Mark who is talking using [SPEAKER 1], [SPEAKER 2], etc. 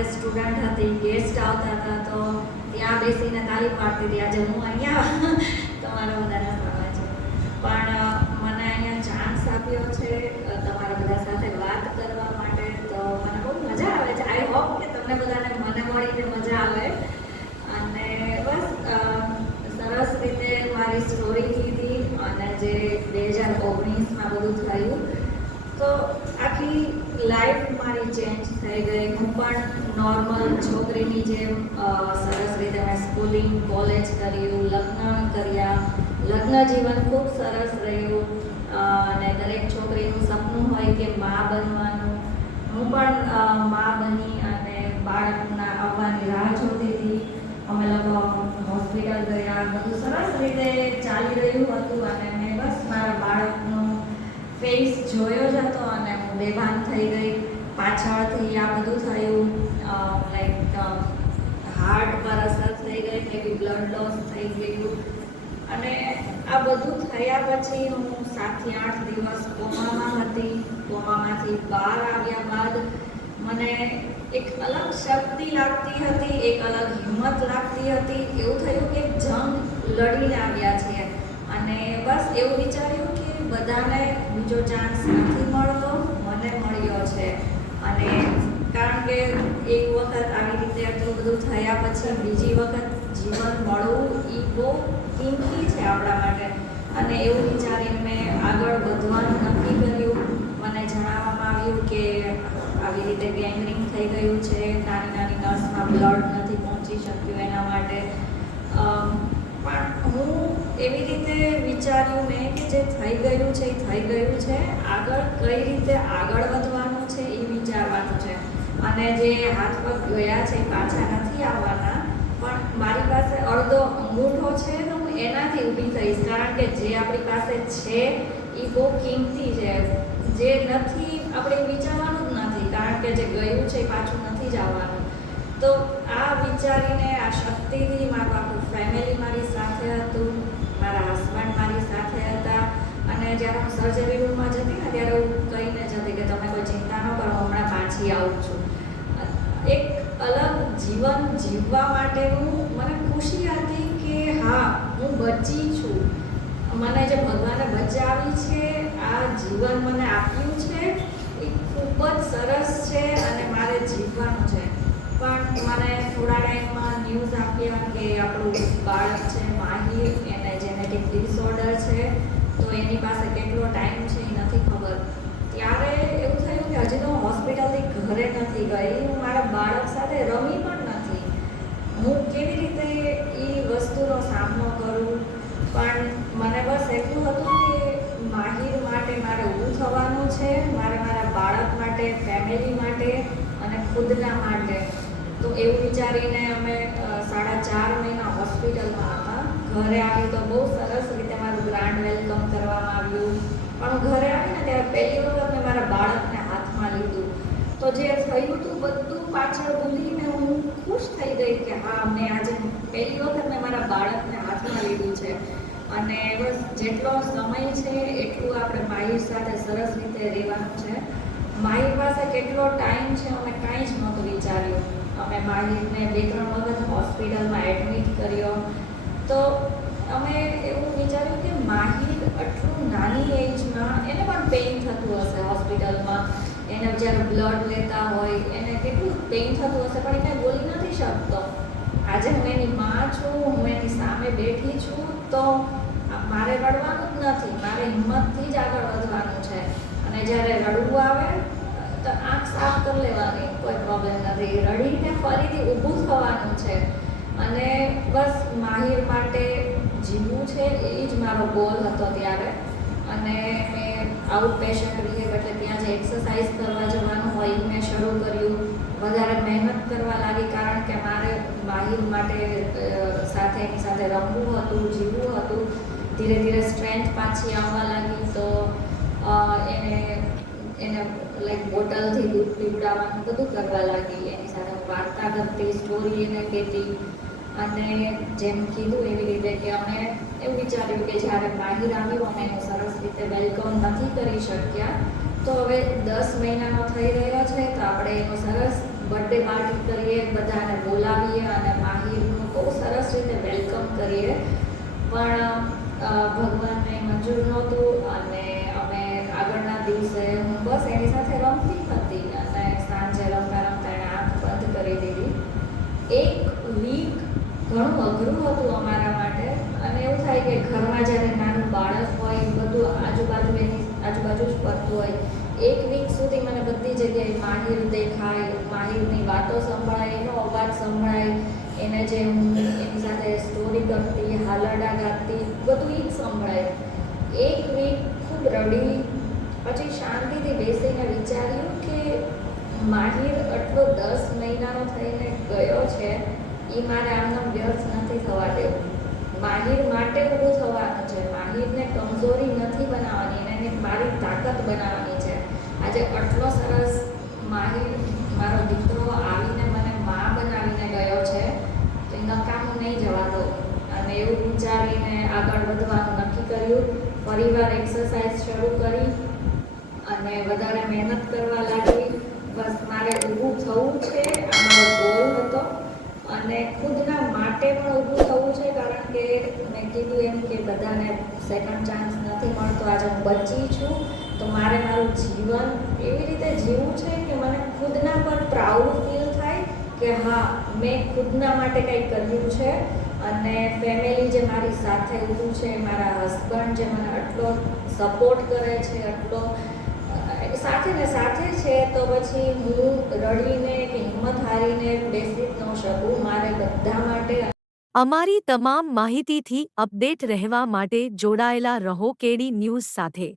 [SPEAKER 1] પોતે સ્ટુડન્ટ હતી ગેસ્ટ આવતા હતા, તો ત્યાં બેસીને તાલીમ પાડતી હતી. આજે હું અહીંયા તમારા બધાના સામે છે. પણ મને અહીંયા ચાન્સ આપ્યો છે તમારા બધા સાથે વાત કરવા માટે. તો મને બહુ મજા આવે છે. આઈ હોપ કે તમને બધાને મને મળીને મજા આવે. અને બસ સરસ રીતે મારી સ્ટોરી કીધી અને જે બે હજાર ઓગણીસમાં બધું થયું તો આખી લાઈફ મારી ચેન્જ થઈ ગઈ. હું પણ નોર્મલ છોકરીની જેમ સરસ રીતે મેં સ્કૂલિંગ કોલેજ કર્યું, લગ્ન કર્યા. લગ્ન જીવન ખૂબ સરસ રહ્યું. અને દરેક છોકરીનું સપનું હોય કે મા બનવાનું. હું પણ મા બની અને બાળકના આવવાની રાહ જોતી હતી. અમે લોકો હોસ્પિટલ ગયા. બધું સરસ રીતે ચાલી રહ્યું હતું અને મેં બસ મારા બાળકનો ફેસ જોયો જ હતો અને હું બેભાન થઈ ગઈ, પાછળથી આ બધું થયું લાઈક હાર્ટ પર અસર થઈ ગઈ મેબી બ્લડ લોસ થઈ ગયું. અને આ બધું થયા પછી હું સાતથી આઠ દિવસ કોમામાં હતી. કોમામાંથી બહાર આવ્યા બાદ મને એક અલગ શક્તિ લાગતી હતી, એક અલગ હિંમત લાગતી હતી. એવું થયું કે જંગ લડીને આવ્યા છે અને બસ એવું વિચાર્યું બધાને બીજો ચાન્સ નથી મળતો, મને મળ્યો છે. અને કારણ કે એક વખત આવી રીતે આટલું બધું થયા પછી બીજી વખત જીવન મળવું એ બહુ કિંમતી છે આપણા માટે. અને એવું વિચારીને મેં આગળ વધવાનું નક્કી કર્યું. મને જણાવવામાં આવ્યું કે આવી રીતે ગેંગરિંગ થઈ ગયું છે, નાની નાની નસમાં બ્લડ નથી પહોંચી શક્યું એના માટે. પણ હું એવી રીતે વિચાર્યું મેં કે જે થઈ ગયું છે, એ થઈ ગયું છે. આગળ કઈ રીતે આગળ વધવાનું છે, એ વિચારવાનું છે. અને જે હાથ પગ ગયા છે પાછા નથી આવવાના. પણ મારી પાસે અડધો અંગૂઠો છે તો હું એનાથી ઊભી થઈશ. કારણ કે જે આપણી પાસે છે, એ બહુ કિંમતી છે. જે નથી, આપણે વિચારવાનું જ નથી. કારણ કે જે ગયું છે, એ પાછું નથી જ આવવાનું. તો આ વિચારીને, આ શક્તિથી મારું આખું ફેમિલી મારી સાથે હતું મારા હસબન્ડ મારી સાથે હતા અને જ્યારે હું સર્જરી રૂમમાં જતી ને ત્યારે હું કહીને જતી કે તમે કોઈ ચિંતા ન કરો હમણાં પાછી આવું છું. એક અલગ જીવન જીવવા માટેનું મને ખુશી હતી કે હા, હું બચી છું. મને જે ભગવાને બચાવી છે, આ જીવન મને આપ્યું છે, એ ખૂબ જ સરસ છે અને મારે જીવવાનું છે. પણ મને થોડા ટાઈમમાં ન્યૂઝ આપ્યા કે આપણું બાળક છે એની પાસે કેટલો ટાઈમ છે એ નથી ખબર. ત્યારે એવું થયું કે હજી તો હોસ્પિટલથી ઘરે નથી ગઈ. હું મારા બાળક સાથે રમી પણ નથી. હું કેવી રીતે એ વસ્તુનો સામનો કરું? પણ મને બસ એટલું હતું કે માહિર માટે મારે ઊભું થવાનું છે, મારે મારા બાળક માટે ફેમિલી માટે અને ખુદના માટે. તો એવું વિચારીને અમે સાડા ચાર મહિના હોસ્પિટલમાં હતા. ઘરે આવી તો બહુ સરસ રીતે ગ્રાન્ડ વેલકમ કરવામાં આવ્યું. પણ ઘરે આવીને ત્યારે પહેલી વખત મેં મારા બાળકને હાથમાં લીધું. તો જે થયું હતું બધું પાછળ ભૂલીને હું ખુશ થઈ ગઈ કે હા, મેં આજે પહેલી વખત મેં મારા બાળકને હાથમાં લીધું છે. અને બસ જેટલો સમય છે, એટલું આપણે માહિર સાથે સરસ રીતે રહેવાનું છે. માહિર પાસે કેટલો ટાઈમ છે, અમે કાંઈ જ નહોતું વિચાર્યું. અમે માહિરને બે ત્રણ વખત હોસ્પિટલમાં એડમિટ કર્યો. તો અમે એવું વિચાર્યું કે માહિર આટલું નાની એજમાં એને પણ પેઇન થતું હશે હોસ્પિટલમાં એને જ્યારે બ્લડ લેતા હોય, એને કેટલું પેઇન થતું હશે? પણ એ કાંઈ બોલી નથી શકતો. આજે હું એની માં છું, હું એની સામે બેઠી છું, તો મારે રડવાનું જ નથી. મારે હિંમતથી જ આગળ વધવાનું છે. અને જ્યારે રડવું આવે, તો આંખ સાફ કરી લેવાની. કોઈ પ્રોબ્લેમ નથી. રડીને ફરીથી ઊભું થવાનું છે. અને બસ માહિર માટે જીવવું છે એ જ મારો ગોલ હતો ત્યારે. અને મેં આઉટ પેશન્ટ રિહેબ એટલે ત્યાં જે એક્સરસાઇઝ કરવા જવાનું હોય એ મેં શરૂ કર્યું. વધારે મહેનત કરવા લાગી કારણ કે મારે માહિર માટે સાથે એની સાથે રમવું હતું, જીવવું હતું. ધીરે ધીરે સ્ટ્રેન્થ પાછી આવવા લાગી તો એને એને લાઈક બોટલથી દૂધ પીવડાવવાનું બધું કરવા લાગી. એની સાથે વાર્તા કરતી સ્ટોરી એને કહેતી. અને જેમ કીધું એવી રીતે કે અમે એવું વિચાર્યું કે જ્યારે માહિર આવ્યું અમે સરસ રીતે વેલકમ નથી કરી શક્યા, તો હવે દસ મહિનાનો થઈ રહ્યો છે તો આપણે એનો સરસ બર્થડે પાર્ટી કરીએ, બધાને બોલાવીએ અને માહિરનું બહુ સરસ રીતે વેલકમ કરીએ. પણ ભગવાનને મંજૂર નહોતું અને અમે આગળના દિવસે હું બસ એની સાથે રમતી હતી અને સાંજે રમતા રમતા એણે આંખ બંધ કરી દીધી. એક ઘણું અઘરું હતું અમારા માટે. અને એવું થાય કે ઘરમાં જ્યારે નાનું બાળક હોય બધું આજુબાજુ એની આજુબાજુ જ ફરતું હોય. એક વીક સુધી મને બધી જગ્યાએ માહિર દેખાય, માહિરની વાતો સંભળાય, એનો અવાજ સંભળાય. એને જે હું એની સાથે સ્ટોરી કરતી હાલરડા ગાતી, બધું એ જ સંભળાય. એક વીક ખૂબ રડી. પછી શાંતિથી બેસીને વિચાર્યું કે માહિર આટલો દસ મહિનાનો થઈને ગયો છે. એ મારે આમનો વ્યર્થ નથી થવા દેવું. માહિર માટે ઊભું થવાનું છે. માહિરને કમજોરી નથી બનાવવાની, એને મારી તાકાત બનાવવાની છે. આજે આટલો સરસ માહિર મારો દીકરો આવીને મને મા બનાવીને ગયો છે, તો નકામું નહીં જવા દો અને એવું વિચારીને આગળ વધવાનું નક્કી કર્યું. ફરીવાર એક્સરસાઇઝ શરૂ કરી અને વધારે મહેનત કરવા લાગી. બસ મારે ઊભું થવું છે. આ મારો ગોલ હતો. અને ખુદના માટે પણ ઊભું થવું છે, કારણ કે મેં કીધું એમ કે બધાને સેકન્ડ ચાન્સ નથી મળતો. આજે હું બચી છું, તો મારે મારું જીવન એવી રીતે જીવવું છે કે મને ખુદના પર પ્રાઉડ ફીલ થાય કે હા, મેં ખુદના માટે કંઈક કર્યું છે. અને ફેમિલી જે મારી સાથે ઊભું છે, મારા હસબન્ડ જે મને આટલો સપોર્ટ કરે છે, આટલો સાથે ને સાથે છે તો પછી હું રડીને કે હિંમત હારીને બેસી ન શકું. મારે બધા માટે
[SPEAKER 2] અમારી તમામ માહિતીથી અપડેટ રહેવા માટે જોડાયેલા રહો કેડી ન્યૂઝ સાથે.